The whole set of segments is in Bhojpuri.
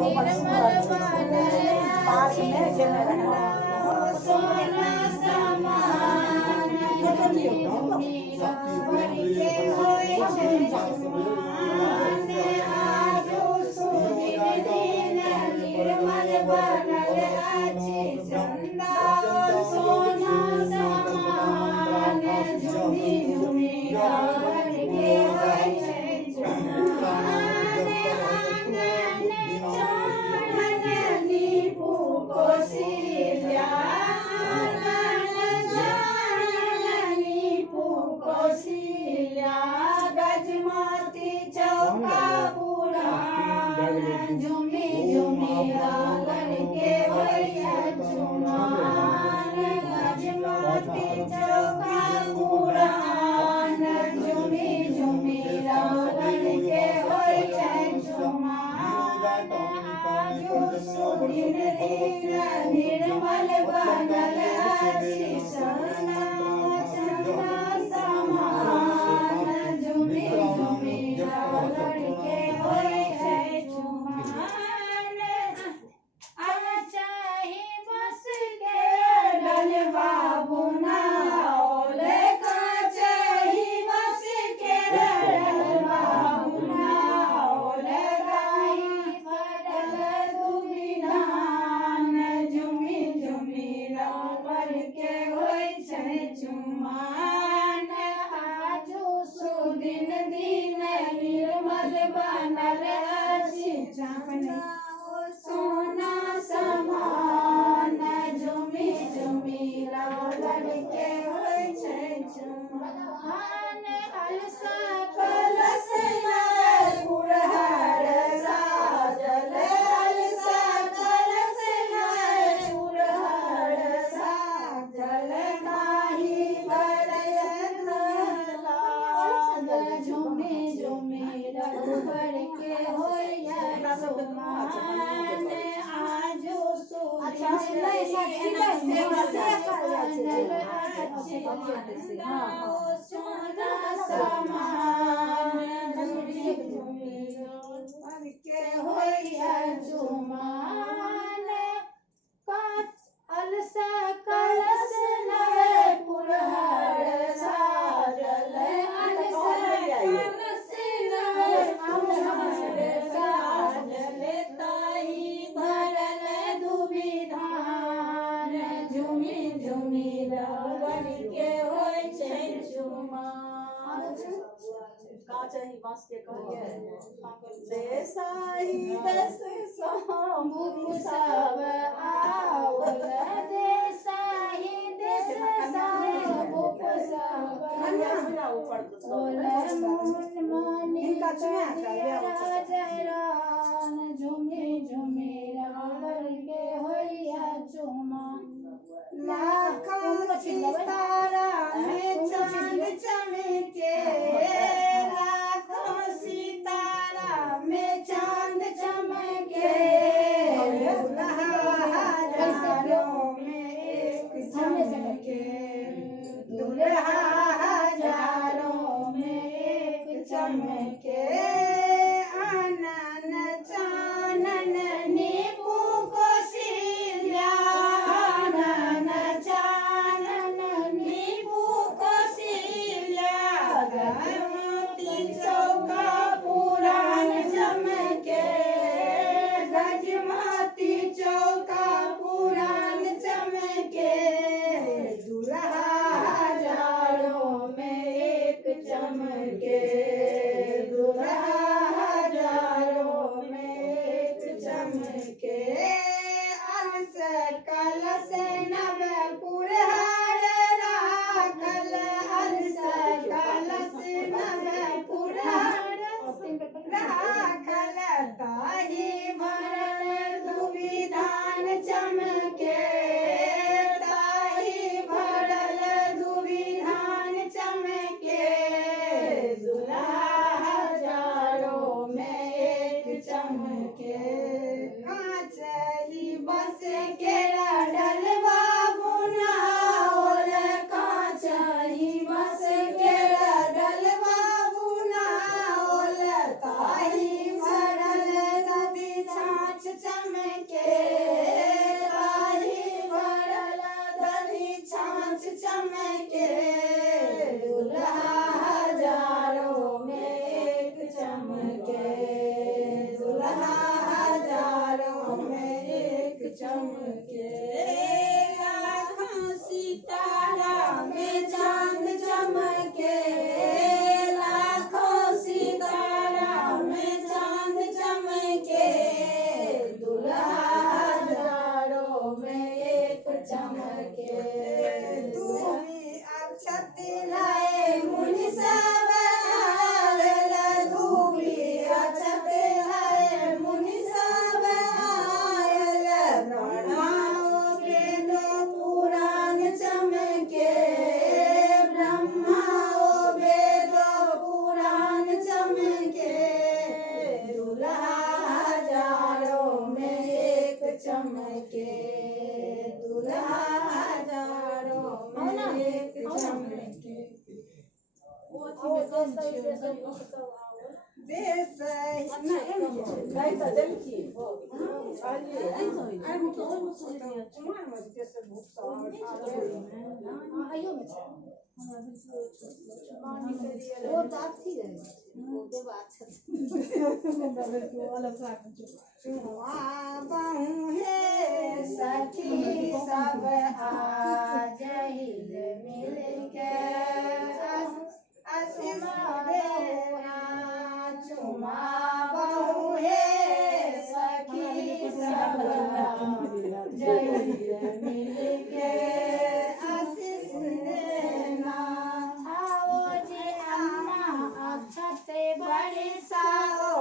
निर्मल पास में खेलने रहना सोना समान मीरा बन के होय छे जवान आजो सुदिन दिन निर्मल बनल अछि चंदा सोना समान झुमी मीरा बन के होय छे जवान आंगन चढ़न नीपू कोसिया गजमती चौका पुराण झुमी झुमी रागन के होइया झुमान गजमती चौका पुराण झुमी झुमी रागन के होइया झुमान आजो सुदिन दिन निर्मल बनल अछि सोना चंदा समान झुमी झुमी रागन के होय छै झुमान चाही बस के डल बाबू नाओल चाही बस के डल बाबू नाओल गाही फरल दुबिधान झुमी झुमी रागन के होय छै झुमान आजो सुदिन दिन निर्मल बनल अछि चंदा सोना समान झुमी झुमी रागन के होय छै झुमान अलसा कलश पुरहर साजल अलसा कलश पुरहर साजल काही झुमी झुमी रघुबर के होइया झुमान आजो सोना समान झुमी झुमी रघुबर के होइया झुमान अलसा कलश पुरहर साजल अलसा कलश पुरहर साजल ताही भरल दुबिधान झुमी झुमी रागन के होय छै झुमान का चाही बांस के कहिए देसाई दस मुख सब आओल देसाई देश सब मुख सब ओल मन मनि राजरान झुमी झुमी रागन के होइया झुमान लाखों सितारा में चांद चमके लाखों सितारा में चांद चमके हजारों में एक चमके दुल्हा हजारों में एक चमके आनन चानन नीपू कोसिया आनन चानन नीपू कोसिया गजमती चौका पुराण चमके गजमती चौका पुराण चमके दुल्हा हजारों में एक चमके दुल्हा हजारों में एक चमके अलस कलश नव पुरहर राखल अलस कलश नव पुरहर राखल ताही भरल दुबिधान चमके ताही भरल दुबिधान चमके दुल्हा हजारों में एक चमके कांचली बस के डल बाबू नाओल कांचली बस के डल बाबू नाओल ताही भरल नदी छाछ चमके दुल्हा हजारों में एक चमके सखी सब आज हिल मिल के आशीष देना चुमा बहू है सखी सब जय मिल के आशीष देना आओ जी अम्मा अक्षत बरसाओ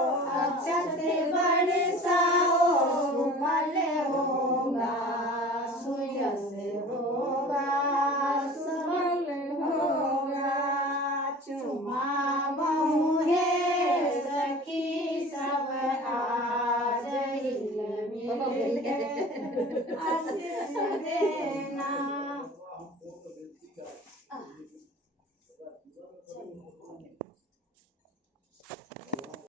अक्षत बरसाओ सुमल होगा सुयस होगा सुमल होगा चुमा बहू है सखी सब आज हिल मिल के आशीष देना